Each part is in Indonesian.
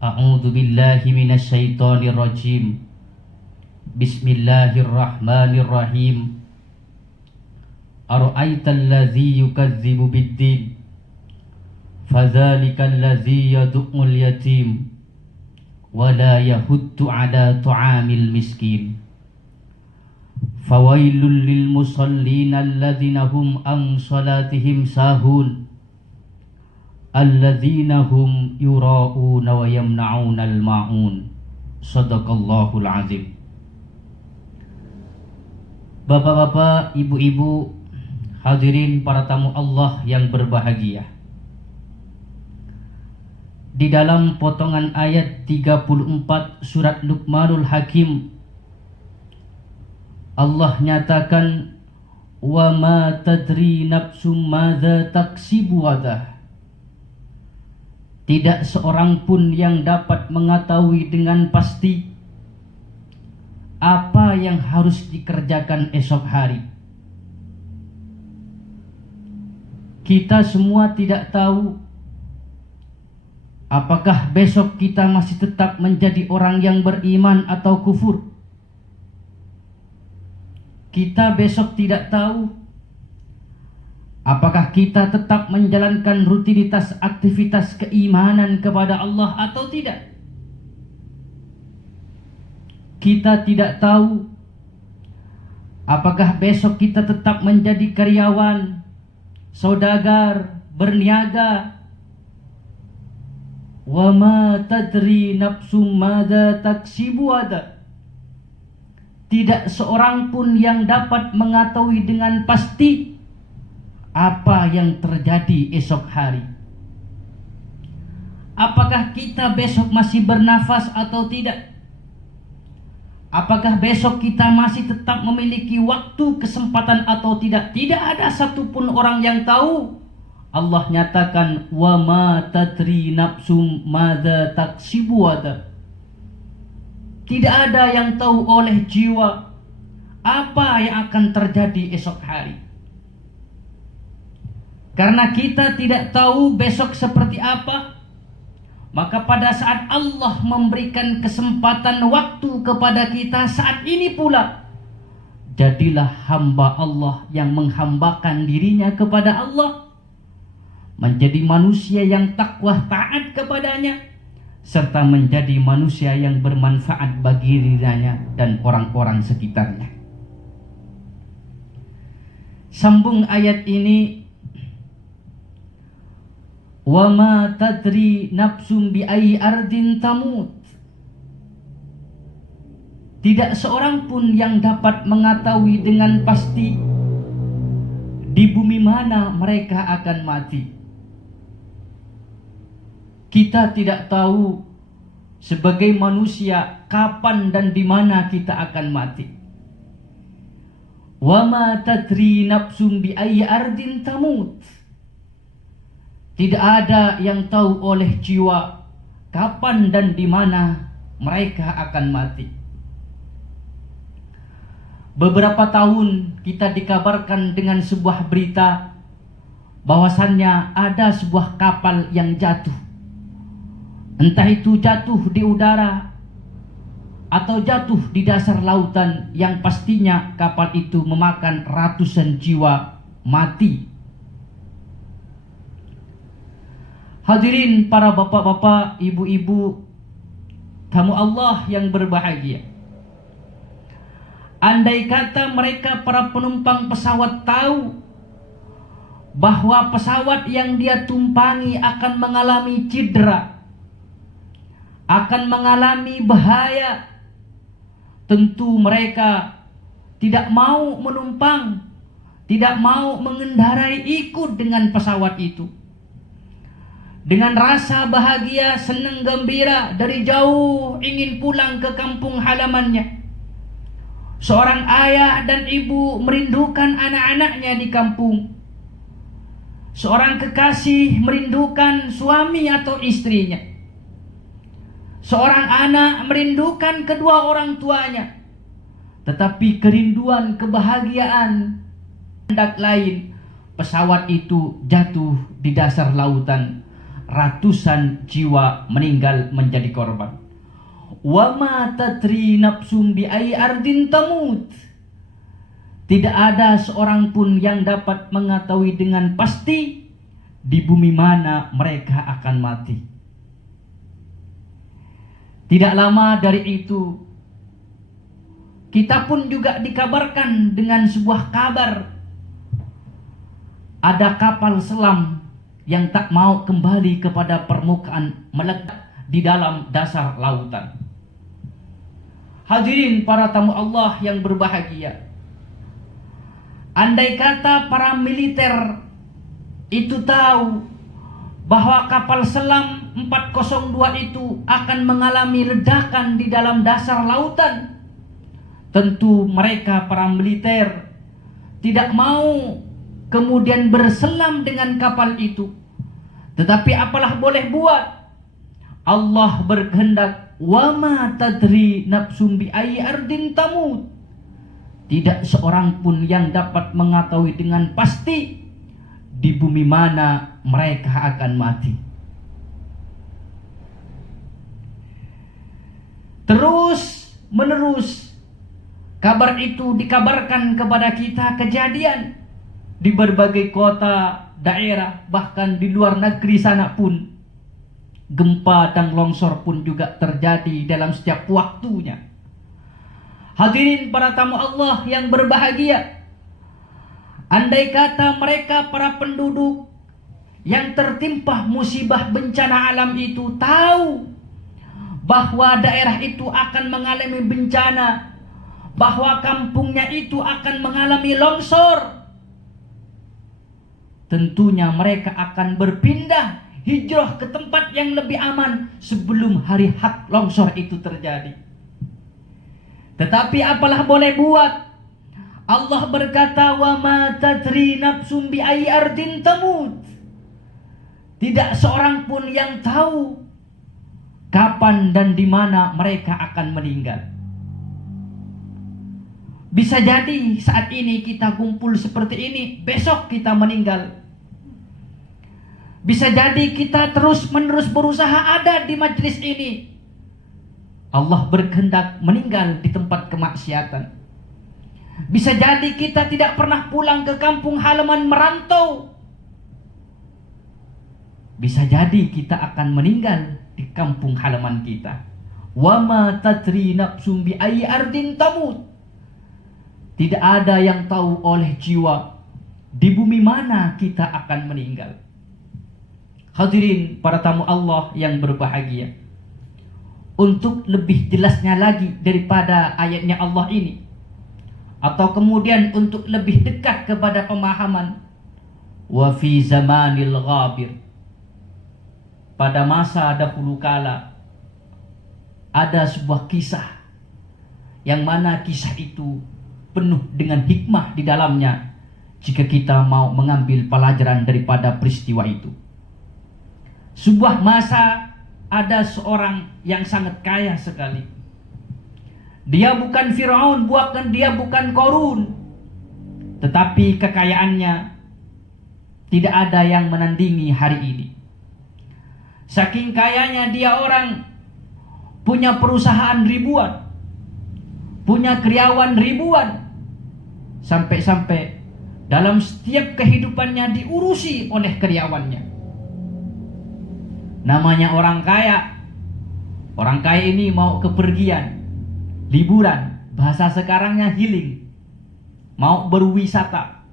A'udzu billahi minasyaitonir rajim. Bismillahirrahmanirrahim. Ara'aital ladzi yukadzibu biddin fadzalikal ladzi yad'ul yatim wa la yahuddu 'ala ta'amil miskin. Fawailul lil musallin alladzina hum an salatihim sahun alladzina hum yura'una wa yamna'una al-ma'un. Shadaqallahul azim. Bapak-bapak, ibu-ibu, hadirin para tamu Allah yang berbahagia. Di dalam potongan ayat 34 surat Luqmanul Hakim, Allah nyatakan, wa ma tadri nafsum madza taksibu ghadah. Tidak seorang pun yang dapat mengetahui dengan pasti apa yang harus dikerjakan esok hari. Kita semua tidak tahu apakah besok kita masih tetap menjadi orang yang beriman atau kufur. Kita besok tidak tahu apakah kita tetap menjalankan rutinitas aktivitas keimanan kepada Allah atau tidak. Kita tidak tahu apakah besok kita tetap menjadi karyawan, saudagar, berniaga. Wa ma tadri nafsum madza taksibu ghadan. Tidak seorang pun yang dapat mengetahui dengan pasti apa yang terjadi esok hari. Apakah kita besok masih bernafas atau tidak? Apakah besok kita masih tetap memiliki waktu, kesempatan atau tidak? Tidak ada satupun orang yang tahu. Allah nyatakan, wa ma tadri nafsum madza taksibu ghadan. Tidak ada yang tahu oleh jiwa apa yang akan terjadi esok hari. Karena kita tidak tahu besok seperti apa, maka pada saat Allah memberikan kesempatan waktu kepada kita saat ini pula, jadilah hamba Allah yang menghambakan dirinya kepada Allah, menjadi manusia yang takwa taat kepadanya, serta menjadi manusia yang bermanfaat bagi dirinya dan orang-orang sekitarnya. Sambung ayat ini, wa ma tadri nafsum bi ayyi ardin tamut. Tidak seorang pun yang dapat mengetahui dengan pasti di bumi mana mereka akan mati. Kita tidak tahu sebagai manusia kapan dan di mana kita akan mati. Wa ma tadri nafsum bi ayyi ardin tamut. Tidak ada yang tahu oleh jiwa kapan dan di mana mereka akan mati. Beberapa tahun kita dikabarkan dengan sebuah berita bahwasannya ada sebuah kapal yang jatuh. Entah itu jatuh di udara atau jatuh di dasar lautan, yang pastinya kapal itu memakan ratusan jiwa mati. Hadirin para bapak-bapak, ibu-ibu, tamu Allah yang berbahagia. Andai kata mereka para penumpang pesawat tahu bahwa pesawat yang dia tumpangi akan mengalami cedera, akan mengalami bahaya, tentu mereka tidak mau menumpang, tidak mau mengendarai ikut dengan pesawat itu. Dengan rasa bahagia, senang, gembira, dari jauh ingin pulang ke kampung halamannya. Seorang ayah dan ibu merindukan anak-anaknya di kampung. Seorang kekasih merindukan suami atau istrinya. Seorang anak merindukan kedua orang tuanya. Tetapi kerinduan, kebahagiaan, hendak lain, pesawat itu jatuh di dasar lautan. ratusan jiwa meninggal menjadi korban. Wa ma tadri nafsum bi ayyi ardin tamut. Tidak ada seorang pun yang dapat mengetahui dengan pasti di bumi mana mereka akan mati. Tidak lama dari itu, kita pun juga dikabarkan dengan sebuah kabar. Ada kapal selam yang tak mau kembali kepada permukaan, melekat di dalam dasar lautan. Hadirin para tamu Allah yang berbahagia, andai kata para militer itu tahu bahwa kapal selam 402 itu akan mengalami ledakan di dalam dasar lautan, tentu mereka para militer tidak mau kemudian berselam dengan kapal itu. Tetapi apalah boleh buat, Allah berkehendak, wa ma tadri nafsum bi ayyi ardin tamut. Tidak seorang pun yang dapat mengetahui dengan pasti di bumi mana mereka akan mati. Terus menerus kabar itu dikabarkan kepada kita, kejadian di berbagai kota, daerah, bahkan di luar negeri sana pun gempa dan longsor pun juga terjadi dalam setiap waktunya. Hadirin para tamu Allah yang berbahagia, andai kata mereka para penduduk yang tertimpa musibah bencana alam itu tahu bahwa daerah itu akan mengalami bencana, bahwa kampungnya itu akan mengalami longsor, tentunya mereka akan berpindah hijrah ke tempat yang lebih aman sebelum hari hak longsor itu terjadi. Tetapi apalah boleh buat, Allah berkata, wa ma tadri nafsum bi ayyi ardin tamut. Tidak seorang pun yang tahu kapan dan di mana mereka akan meninggal. Bisa jadi saat ini kita kumpul seperti ini, besok kita meninggal. Bisa jadi kita terus-menerus berusaha ada di majelis ini, Allah berkehendak meninggal di tempat kemaksiatan. Bisa jadi kita tidak pernah pulang ke kampung halaman, merantau. Bisa jadi kita akan meninggal di kampung halaman kita. Wa ma tadri nafsum bi ayyi ardin tamut. Tidak ada yang tahu oleh jiwa di bumi mana kita akan meninggal. Hadirin para tamu Allah yang berbahagia, untuk lebih jelasnya lagi daripada ayatnya Allah ini, atau kemudian untuk lebih dekat kepada pemahaman, wa fi zamanil ghabir, pada masa dahulu kala ada sebuah kisah yang mana kisah itu penuh dengan hikmah di dalamnya jika kita mau mengambil pelajaran daripada peristiwa itu. Sebuah masa ada seorang yang sangat kaya sekali. Dia bukan Firaun, bukan dia bukan Qarun, tetapi kekayaannya tidak ada yang menandingi hari ini. Saking kayanya dia, orang punya perusahaan ribuan, punya karyawan ribuan, sampai-sampai dalam setiap kehidupannya diurusi oleh karyawannya. Namanya orang kaya. Orang kaya ini mau kepergian, liburan, bahasa sekarangnya healing, mau berwisata.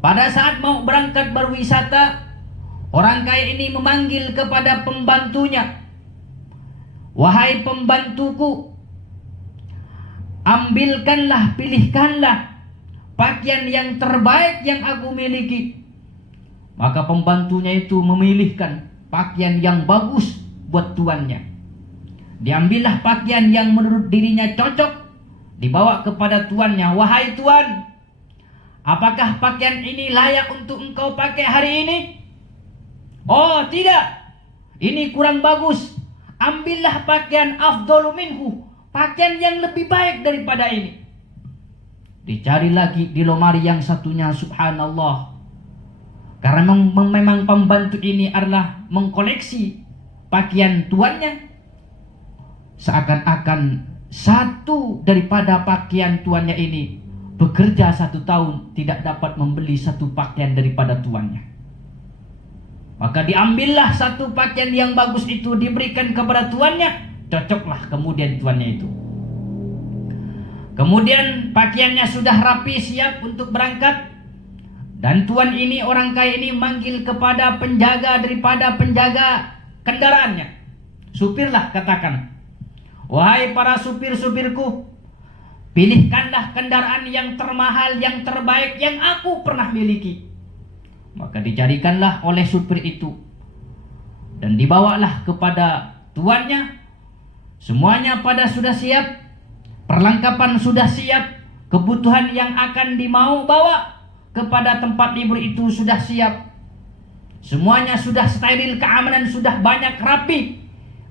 Pada saat mau berangkat berwisata, orang kaya ini memanggil kepada pembantunya, wahai pembantuku, ambilkanlah, pilihkanlah pakaian yang terbaik yang aku miliki. Maka pembantunya itu memilihkan pakaian yang bagus buat tuannya. Diambillah pakaian yang menurut dirinya cocok, dibawa kepada tuannya. Wahai tuan, apakah pakaian ini layak untuk engkau pakai hari ini? Oh tidak, ini kurang bagus. Ambillah pakaian afdalu minhu, pakaian yang lebih baik daripada ini. Dicari lagi di lemari yang satunya, subhanallah, Karena memang pembantu ini adalah mengkoleksi pakaian tuannya. Seakan-akan satu daripada pakaian tuannya ini bekerja 1 tahun tidak dapat membeli satu pakaian daripada tuannya. Maka diambillah satu pakaian yang bagus itu diberikan kepada tuannya, cocoklah kemudian tuannya itu. Kemudian pakaiannya sudah rapi siap untuk berangkat. Dan tuan ini, orang kaya ini manggil kepada penjaga daripada penjaga kendaraannya. Supirlah, katakan, wahai para supir-supirku, pilihkanlah kendaraan yang termahal, yang terbaik, yang aku pernah miliki. Maka dicarikanlah oleh supir itu dan dibawalah kepada tuannya. Semuanya pada sudah siap, perlengkapan sudah siap, kebutuhan yang akan dimau bawa kepada tempat libur itu sudah siap. Semuanya sudah steril, keamanan sudah banyak, rapi.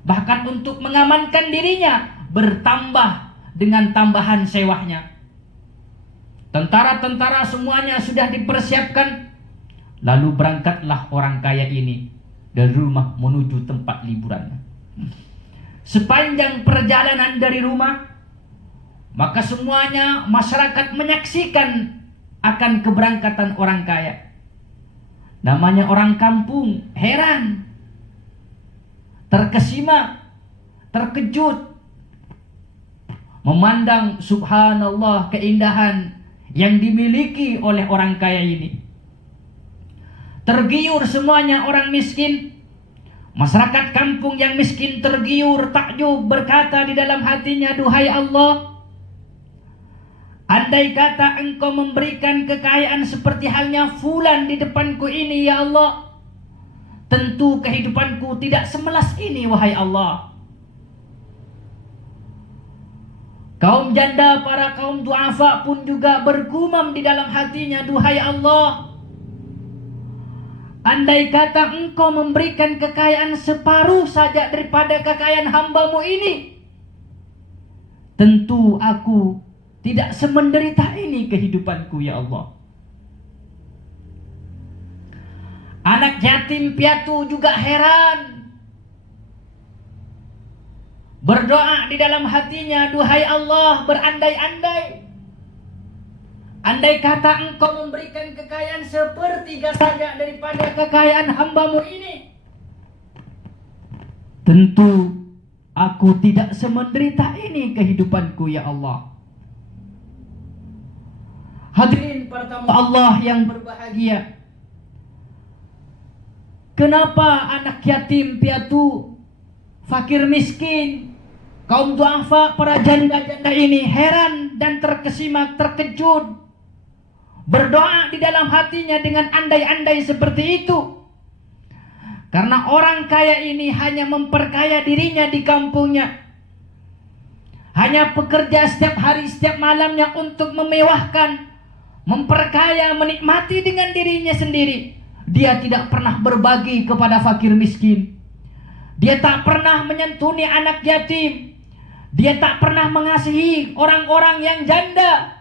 Bahkan untuk mengamankan dirinya bertambah dengan tambahan sewahnya. Tentara-tentara semuanya sudah dipersiapkan. Lalu berangkatlah orang kaya ini dari rumah menuju tempat liburannya. Sepanjang perjalanan dari rumah, maka semuanya masyarakat menyaksikan akan keberangkatan orang kaya. Namanya orang kampung heran, terkesima, terkejut memandang subhanallah keindahan yang dimiliki oleh orang kaya ini. Tergiur semuanya orang miskin. Masyarakat kampung yang miskin tergiur, takjub, berkata di dalam hatinya, duhai Allah, andai kata engkau memberikan kekayaan seperti halnya fulan di depanku ini ya Allah, tentu kehidupanku tidak semelas ini wahai Allah. Kaum janda, para kaum duafa pun juga bergumam di dalam hatinya, duhai Allah, andai kata engkau memberikan kekayaan separuh saja daripada kekayaan hambamu ini, tentu aku tidak semenderita ini kehidupanku ya Allah. Anak yatim piatu juga heran, berdoa di dalam hatinya, duhai Allah, berandai-andai, andai kata engkau memberikan kekayaan sepertiga saja daripada kekayaan hambamu ini, tentu aku tidak semenderita ini kehidupanku ya Allah. Hadirin para tamu Allah yang berbahagia, kenapa anak yatim piatu, fakir miskin, kaum duafa, para janda-janda ini heran dan terkesima, terkejut, berdoa di dalam hatinya dengan andai-andai seperti itu? Karena orang kaya ini hanya memperkaya dirinya di kampungnya, hanya bekerja setiap hari, setiap malamnya untuk memewahkan, memperkaya, menikmati dengan dirinya sendiri. Dia tidak pernah berbagi kepada fakir miskin. Dia tak pernah menyantuni anak yatim. Dia tak pernah mengasihi orang-orang yang janda.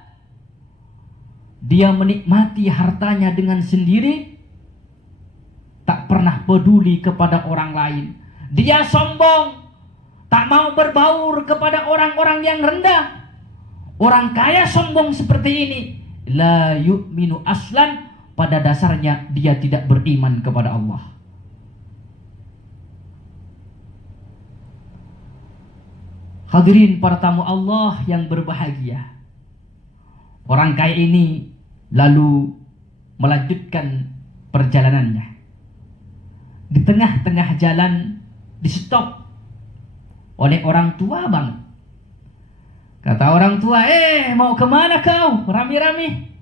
Dia menikmati hartanya dengan sendiri, tak pernah peduli kepada orang lain. Dia sombong, tak mau berbaur kepada orang-orang yang rendah. Orang kaya sombong seperti ini, la yu'minu aslan, pada dasarnya dia tidak beriman kepada Allah. Hadirin para tamu Allah yang berbahagia, orang kaya ini lalu melanjutkan perjalanannya. Di tengah-tengah jalan di stop oleh orang tua bang. Kata orang tua, mau kemana kau? Rami-rami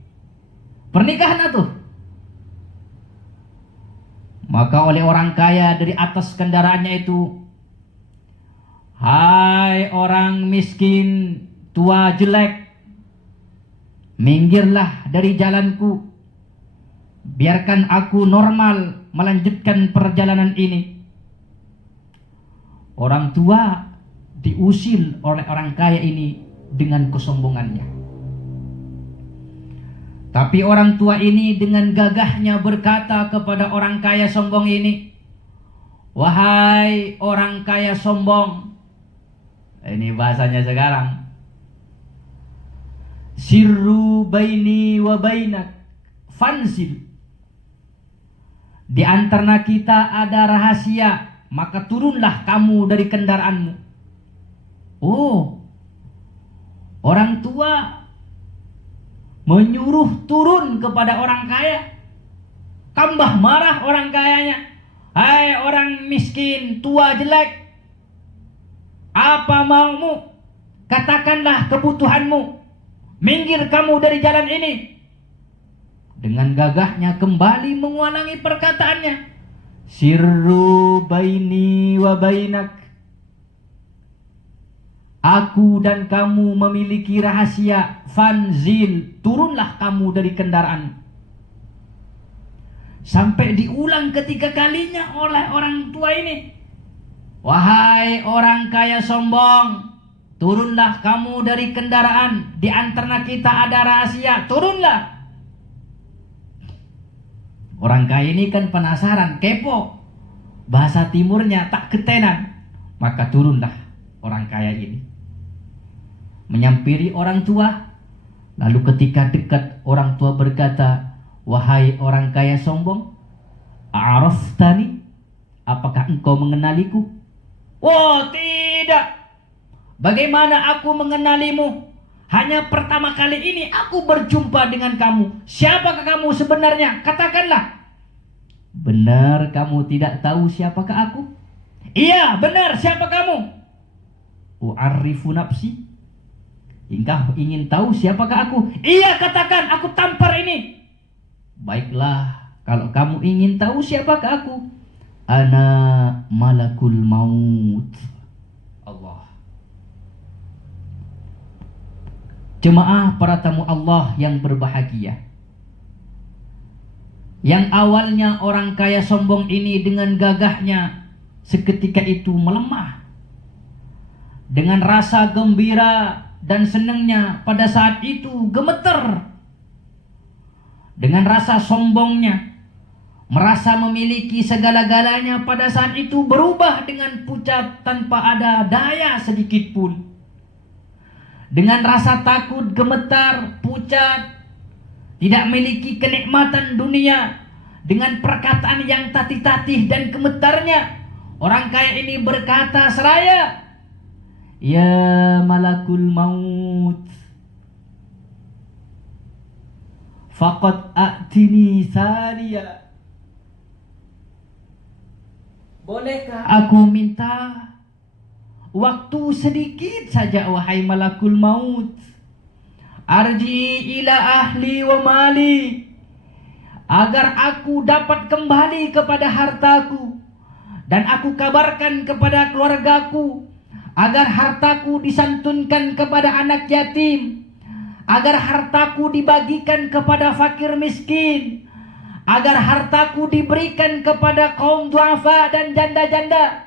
pernikahan atuh. Maka oleh orang kaya dari atas kendaraannya itu, hai orang miskin tua jelek, minggirlah dari jalanku, biarkan aku normal melanjutkan perjalanan ini. Orang tua diusir oleh orang kaya ini dengan kesombongannya. Tapi orang tua ini dengan gagahnya berkata kepada orang kaya sombong ini, "Wahai orang kaya sombong," ini bahasanya sekarang, "Sirru baini wa bainak fanzil." Di antara kita ada rahasia, maka turunlah kamu dari kendaraanmu. Oh, orang tua menyuruh turun kepada orang kaya. Tambah marah orang kayanya. "Hai orang miskin, tua jelek, apa maumu? Katakanlah kebutuhanmu. Minggir kamu dari jalan ini." Dengan gagahnya kembali mengulangi perkataannya, "Sirru baini wa bainak." Aku dan kamu memiliki rahasia. Fanzil, turunlah kamu dari kendaraan. Sampai diulang ketiga kalinya oleh orang tua ini. "Wahai orang kaya sombong, turunlah kamu dari kendaraan. Di antara kita ada rahasia, turunlah." Orang kaya ini kan penasaran, kepo. Bahasa timurnya tak ketenan. Maka turunlah orang kaya ini, menyampiri orang tua. Lalu ketika dekat, orang tua berkata, "Wahai orang kaya sombong, a'raftani? Apakah engkau mengenaliku?" "Oh tidak. Bagaimana aku mengenalimu? Hanya pertama kali ini aku berjumpa dengan kamu. Siapakah kamu sebenarnya? Katakanlah." "Benar kamu tidak tahu siapakah aku?" "Iya benar, siapa kamu?" "U'arrifu nafsi." "Engkau ingin tahu siapakah aku?" "Iya, katakan, aku tampar ini." "Baiklah, kalau kamu ingin tahu siapakah aku, ana malakul maut." Allah. Jemaah para tamu Allah yang berbahagia, yang awalnya orang kaya sombong ini dengan gagahnya seketika itu melemah. Dengan rasa gembira dan senangnya pada saat itu gemeter. Dengan rasa sombongnya, merasa memiliki segala-galanya pada saat itu berubah dengan pucat tanpa ada daya sedikit pun. Dengan rasa takut, gemetar, pucat, tidak memiliki kenikmatan dunia. Dengan perkataan yang tatih-tatih dan gemetarnya, orang kaya ini berkata seraya, "Ya malakul maut, faqad a'tini thaniya." Bolehkah aku minta waktu sedikit saja, wahai malakul maut? Arji ila ahli wa mali, agar aku dapat kembali kepada hartaku, dan aku kabarkan kepada keluargaku agar hartaku disantunkan kepada anak yatim, agar hartaku dibagikan kepada fakir miskin, agar hartaku diberikan kepada kaum duafa dan janda-janda,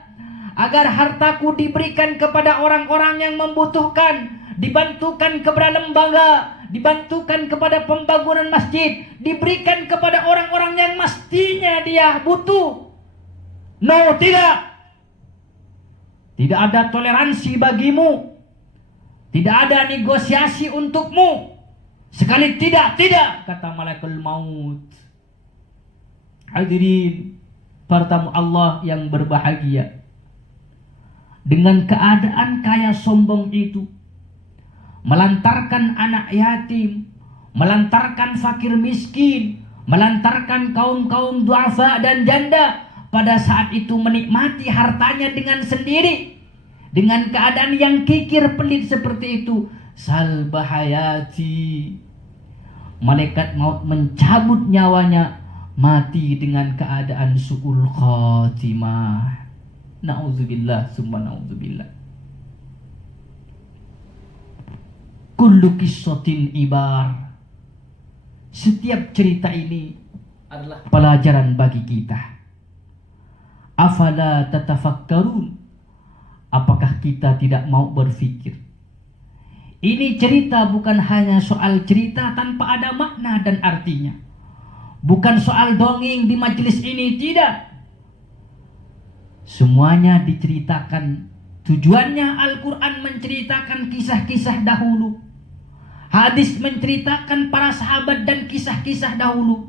agar hartaku diberikan kepada orang-orang yang membutuhkan, dibantukan kepada lembaga, dibantukan kepada pembangunan masjid, diberikan kepada orang-orang yang mestinya dia butuh. No, tidak. Tidak ada toleransi bagimu. Tidak ada negosiasi untukmu. Sekali tidak, kata malaikat maut. Hadirin para tamu Allah yang berbahagia, dengan keadaan kaya sombong itu, melantarkan anak yatim, melantarkan fakir miskin, melantarkan kaum-kaum duafa dan janda, pada saat itu menikmati hartanya dengan sendiri, dengan keadaan yang kikir pelit seperti itu. Sal bahayati, malaikat maut mencabut nyawanya, mati dengan keadaan su'ul khatimah. Na'udzubillah summa na'udzubillah. Kullu qissatin ibar. Setiap cerita ini adalah pelajaran bagi kita. Afala tatafakkarun? Apakah kita tidak mau berfikir? Ini cerita bukan hanya soal cerita tanpa ada makna dan artinya. Bukan soal dongeng di majelis ini, tidak. Semuanya diceritakan. Tujuannya Al-Quran menceritakan kisah-kisah dahulu. Hadis menceritakan para sahabat dan kisah-kisah dahulu.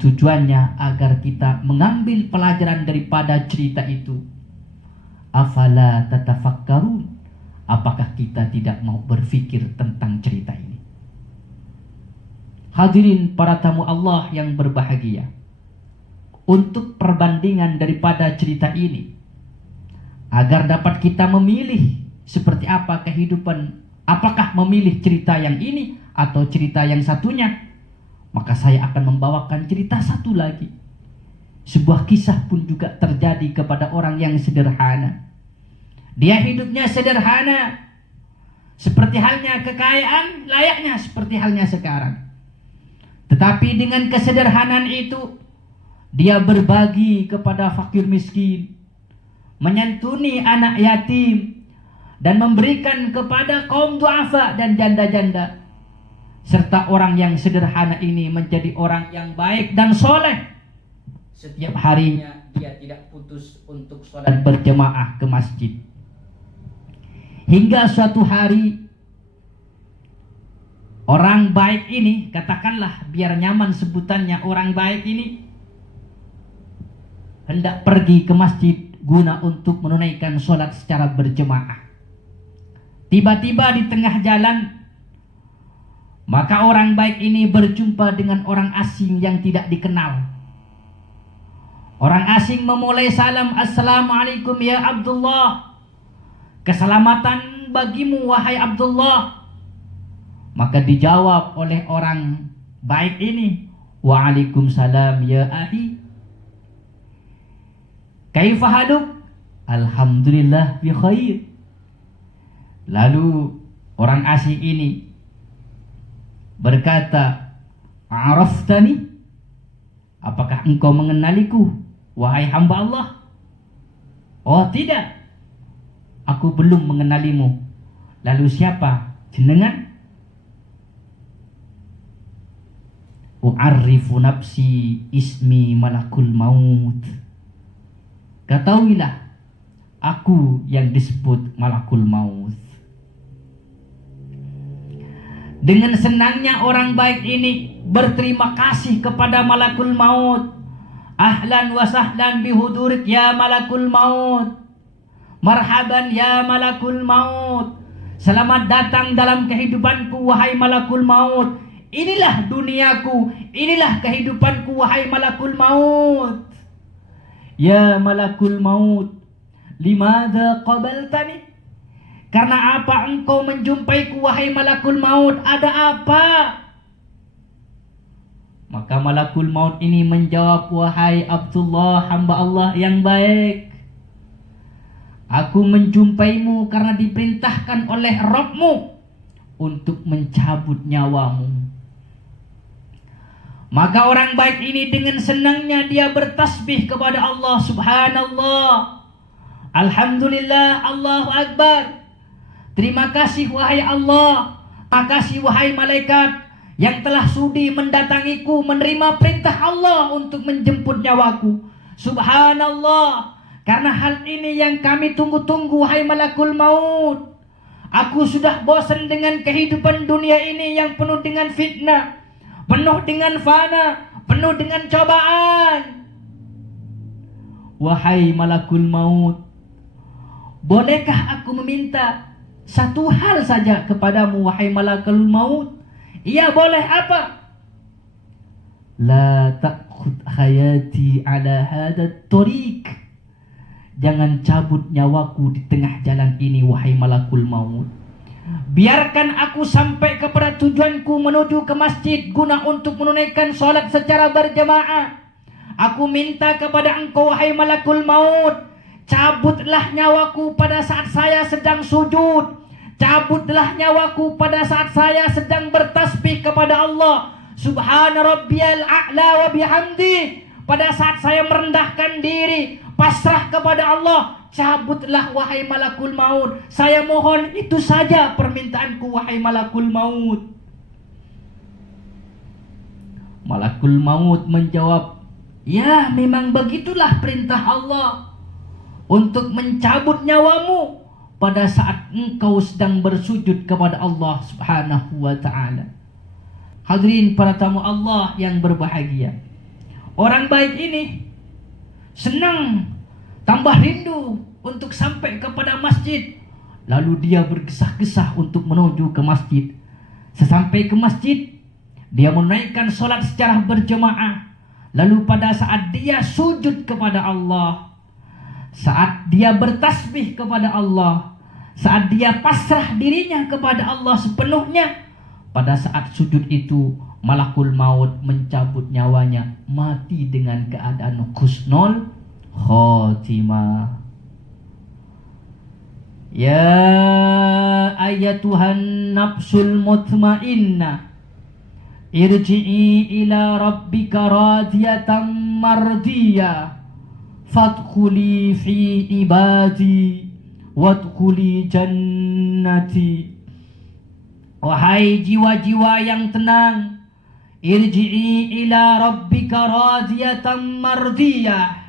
Tujuannya agar kita mengambil pelajaran daripada cerita itu. Afala tatafakkarun. Apakah kita tidak mau berfikir tentang cerita ini? Hadirin para tamu Allah yang berbahagia. Untuk perbandingan daripada cerita ini, agar dapat kita memilih seperti apa kehidupan, apakah memilih cerita yang ini atau cerita yang satunya, maka saya akan membawakan cerita satu lagi. Sebuah kisah pun juga terjadi kepada orang yang sederhana. Dia hidupnya sederhana, seperti halnya kekayaan, layaknya seperti halnya sekarang. Tetapi dengan kesederhanaan itu, dia berbagi kepada fakir miskin, menyantuni anak yatim, dan memberikan kepada kaum duafa dan janda-janda. Serta orang yang sederhana ini menjadi orang yang baik dan soleh. Setiap harinya dia tidak putus untuk sholat berjemaah ke masjid. Hingga suatu hari, orang baik ini, katakanlah biar nyaman sebutannya, orang baik ini hendak pergi ke masjid guna untuk menunaikan sholat secara berjemaah. Tiba-tiba di tengah jalan, maka orang baik ini berjumpa dengan orang asing yang tidak dikenal. Orang asing memulai salam, "Assalamualaikum ya Abdullah." "Keselamatan bagimu wahai Abdullah." Maka dijawab oleh orang baik ini, "Waalaikumsalam ya ahi." "Kaifa haluk?" "Alhamdulillah bi khair." Lalu orang asing ini berkata, "Araftani?" "Apakah engkau mengenaliku wahai hamba Allah?" "Oh tidak, aku belum mengenalimu." "Lalu siapa jenengan?" "U'arrifu nafsi ismi malakul maut." "Ketahuilah, aku yang disebut malakul maut." Dengan senangnya orang baik ini berterima kasih kepada malakul maut. "Ahlan wa sahlan bihudurik ya malakul maut." "Marhaban ya malakul maut." "Selamat datang dalam kehidupanku wahai malakul maut." "Inilah duniaku, inilah kehidupanku wahai malakul maut." "Ya malakul maut, limadha qabaltani?" "Karena apa engkau menjumpaiku wahai malakul maut? Ada apa?" Maka malakul maut ini menjawab, "Wahai Abdullah, hamba Allah yang baik, aku menjumpaimu karena diperintahkan oleh Rabbmu untuk mencabut nyawamu." Maka orang baik ini dengan senangnya dia bertasbih kepada Allah. "Subhanallah, Alhamdulillah, Allahu Akbar. Terima kasih wahai Allah, terima kasih wahai malaikat yang telah sudi mendatangiku menerima perintah Allah untuk menjemput nyawaku. Subhanallah, karena hal ini yang kami tunggu-tunggu wahai malakul maut. Aku sudah bosan dengan kehidupan dunia ini yang penuh dengan fitnah, penuh dengan fana, penuh dengan cobaan. Wahai malakul maut, bolehkah aku meminta satu hal saja kepadamu wahai malakul maut?" "Iya boleh, apa?" "La ta'khud hayati ala hadha tariq." Jangan cabut nyawaku di tengah jalan ini wahai malakul maut. Biarkan aku sampai kepada tujuanku menuju ke masjid guna untuk menunaikan sholat secara berjamaah. Aku minta kepada engkau wahai malakul maut, cabutlah nyawaku pada saat saya sedang sujud. Cabutlah nyawaku pada saat saya sedang bertasbih kepada Allah. Subhana rabbiyal a'la wa bihamdi. Pada saat saya merendahkan diri, pasrah kepada Allah, cabutlah wahai malakul maut. Saya mohon itu saja permintaanku wahai malakul maut. Malakul maut menjawab, ya memang begitulah perintah Allah untuk mencabut nyawamu pada saat engkau sedang bersujud kepada Allah Subhanahu wa ta'ala. Hadirin para tamu Allah yang berbahagia, orang baik ini senang, tambah rindu untuk sampai kepada masjid. Lalu dia bergesah-gesah untuk menuju ke masjid. Sesampai ke masjid, dia menaikkan sholat secara berjemaah. Lalu pada saat dia sujud kepada Allah, saat dia bertasbih kepada Allah, saat dia pasrah dirinya kepada Allah sepenuhnya, pada saat sujud itu malakul maut mencabut nyawanya, mati dengan keadaan husnul khotimah. Ya ayatuhan nafsul mutmainnah, irji'i ila rabbika radiyatan mardiyah, fadkhuli fi ibadi wadkhuli jannati. Wahai jiwa-jiwa yang tenang, irji'i ila rabbika radiyatan mardiyah,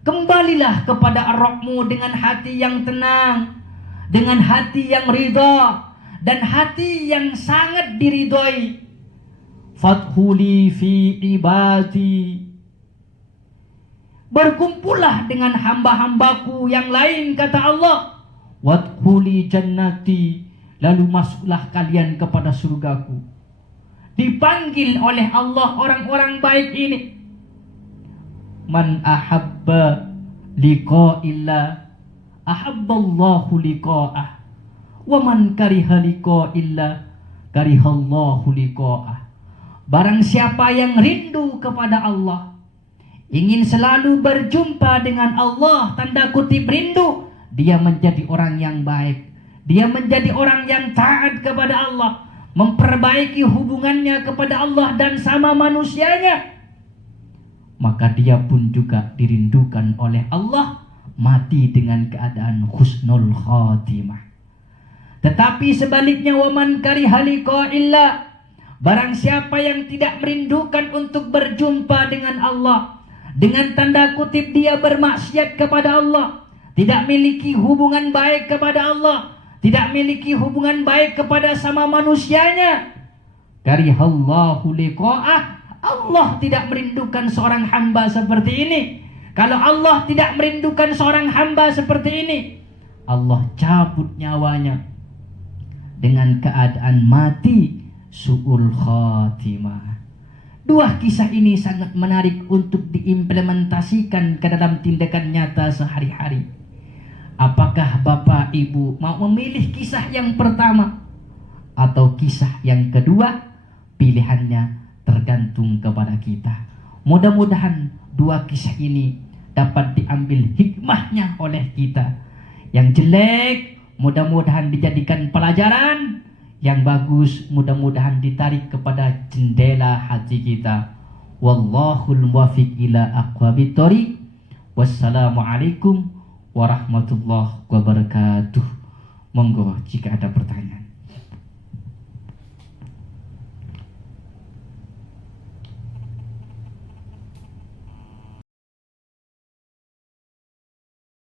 kembalilah kepada Rabbmu dengan hati yang tenang, dengan hati yang ridha dan hati yang sangat diridhoi. Fadkhuli fi ibadi, berkumpullah dengan hamba-hambaku yang lain, kata Allah. Wadkhuli jannati, lalu masuklah kalian kepada surgaku. Dipanggil oleh Allah orang-orang baik ini. Man ahabba liqa'illah ahabballahu liqa'ah, wa man kariha liqa'illah karihallahu liqa'ah. Barang siapa yang rindu kepada Allah, ingin selalu berjumpa dengan Allah, tanda kutip rindu, dia menjadi orang yang baik, dia menjadi orang yang taat kepada Allah, memperbaiki hubungannya kepada Allah dan sama manusianya, maka dia pun juga dirindukan oleh Allah, mati dengan keadaan husnul khatimah. Tetapi sebaliknya, waman kariha liqa'illah, barang siapa yang tidak merindukan untuk berjumpa dengan Allah, dengan tanda kutip dia bermaksiat kepada Allah, tidak miliki hubungan baik kepada Allah, tidak miliki hubungan baik kepada sama manusianya, karihallahu liqa'ah, Allah tidak merindukan seorang hamba seperti ini. Kalau Allah tidak merindukan seorang hamba seperti ini, Allah cabut nyawanya dengan keadaan mati su'ul khatimah. Dua kisah ini sangat menarik untuk diimplementasikan ke dalam tindakan nyata sehari-hari. Apakah Bapak Ibu mau memilih kisah yang pertama atau kisah yang kedua? Pilihannya tergantung kepada kita. Mudah-mudahan dua kisah ini dapat diambil hikmahnya oleh kita. Yang jelek mudah-mudahan dijadikan pelajaran, yang bagus mudah-mudahan ditarik kepada jendela hati kita. Wallahul muwaffiq ila aqwamit thoriq. Wassalamualaikum warahmatullahi wabarakatuh. Monggo jika ada pertanyaan.